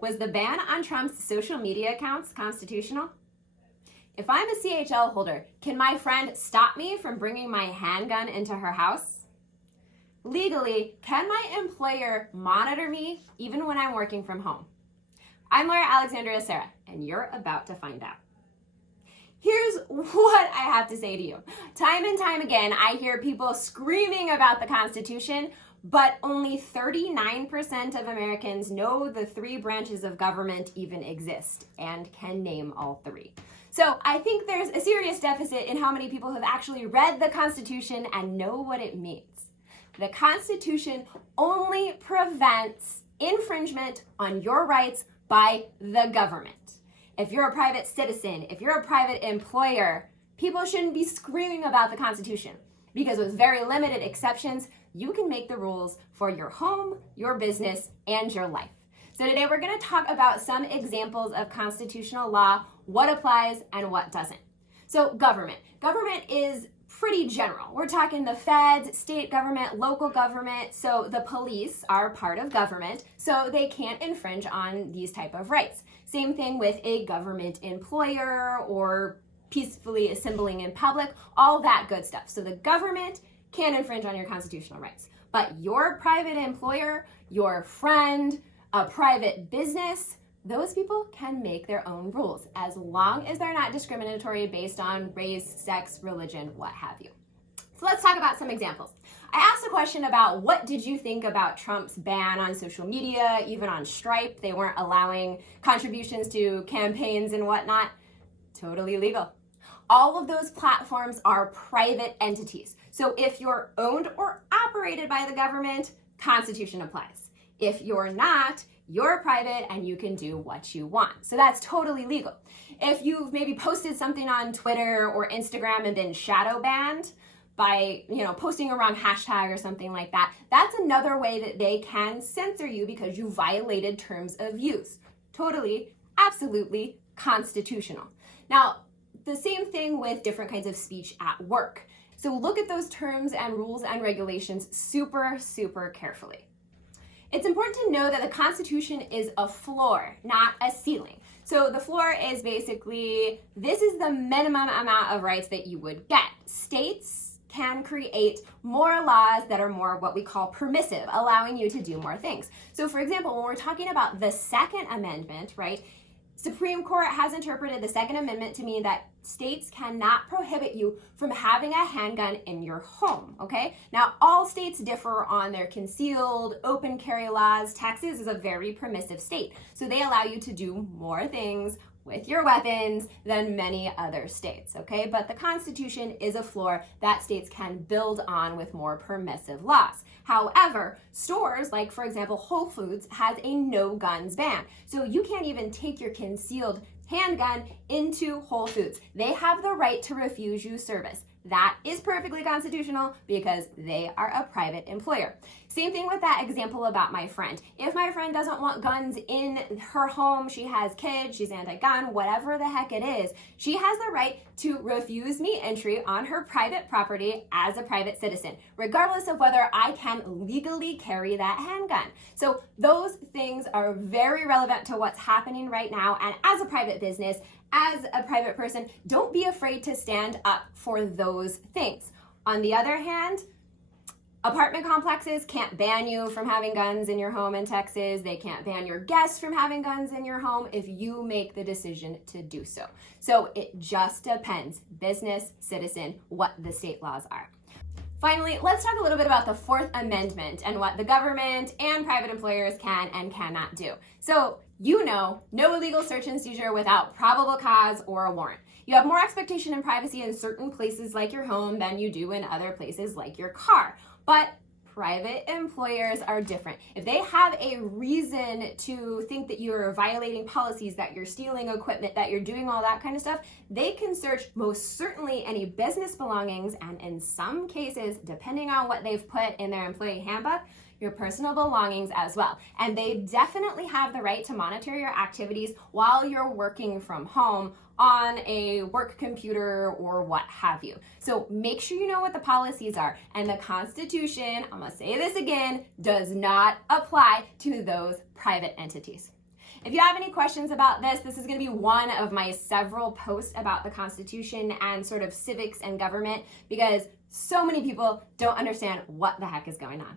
Was the ban on Trump's social media accounts constitutional? If I'm a CHL holder, can my friend stop me from bringing my handgun into her house? Legally, can my employer monitor me even when I'm working from home? I'm Laura Alexandria Serra, and you're about to find out. Here's what I have to say to you. Time and time again, I hear people screaming about the Constitution, but only 39% of Americans know the three branches of government even exist and can name all three. So I think there's a serious deficit in how many people have actually read the Constitution and know what it means. The Constitution only prevents infringement on your rights by the government. If you're a private citizen, if you're a private employer, people shouldn't be screaming about the Constitution because with very limited exceptions, you can make the rules for your home, your business, and your life. So today we're going to talk about some examples of constitutional law, what applies and what doesn't. So government. Government is pretty general. We're talking the feds, state government, local government. So the police are part of government, so they can't infringe on these type of rights. Same thing with a government employer or peacefully assembling in public, all that good stuff. So the government can infringe on your constitutional rights. But your private employer, your friend, a private business, those people can make their own rules as long as they're not discriminatory based on race, sex, religion, what have you. So let's talk about some examples. I asked a question about what did you think about Trump's ban on social media, even on Stripe. They weren't allowing contributions to campaigns and whatnot. Totally legal. All of those platforms are private entities. So if you're owned or operated by the government, Constitution applies. If you're not, you're private and you can do what you want. So that's totally legal. If you've maybe posted something on Twitter or Instagram and been shadow banned by, posting a wrong hashtag or something like that, that's another way that they can censor you because you violated terms of use. Totally, absolutely constitutional. Now, the same thing with different kinds of speech at work. So look at those terms and rules and regulations super, super carefully. It's important to know that the Constitution is a floor, not a ceiling. So the floor is basically, this is the minimum amount of rights that you would get. States can create more laws that are more what we call permissive, allowing you to do more things. So for example, when we're talking about the Second Amendment, right, Supreme Court has interpreted the Second Amendment to mean that states cannot prohibit you from having a handgun in your home, okay? Now, all states differ on their concealed, open carry laws. Texas is a very permissive state, so they allow you to do more things with your weapons than many other states, okay? But the Constitution is a floor that states can build on with more permissive laws. However, stores like, for example, Whole Foods has a no guns ban. So you can't even take your concealed handgun into Whole Foods. They have the right to refuse you service. That is perfectly constitutional because they are a private employer. Same thing with that example about my friend. If my friend doesn't want guns in her home, she has kids, she's anti-gun, whatever the heck it is, she has the right to refuse me entry on her private property as a private citizen, regardless of whether I can legally carry that handgun. So those things are very relevant to what's happening right now. And as a private business, as a private person, don't be afraid to stand up for those things. On the other hand, apartment complexes can't ban you from having guns in your home in Texas. They can't ban your guests from having guns in your home if you make the decision to do so. So it just depends, business, citizen, what the state laws are. Finally, let's talk a little bit about the Fourth Amendment and what the government and private employers can and cannot do. So, no illegal search and seizure without probable cause or a warrant. You have more expectation and privacy in certain places like your home than you do in other places like your car. But private employers are different. If they have a reason to think that you're violating policies, that you're stealing equipment, that you're doing all that kind of stuff, they can search most certainly any business belongings, and in some cases, depending on what they've put in their employee handbook, your personal belongings as well. And they definitely have the right to monitor your activities while you're working from home on a work computer or what have you. So make sure you know what the policies are. And the Constitution, I'm gonna say this again, does not apply to those private entities. If you have any questions about this is going to be one of my several posts about the Constitution and sort of civics and government, because so many people don't understand what the heck is going on.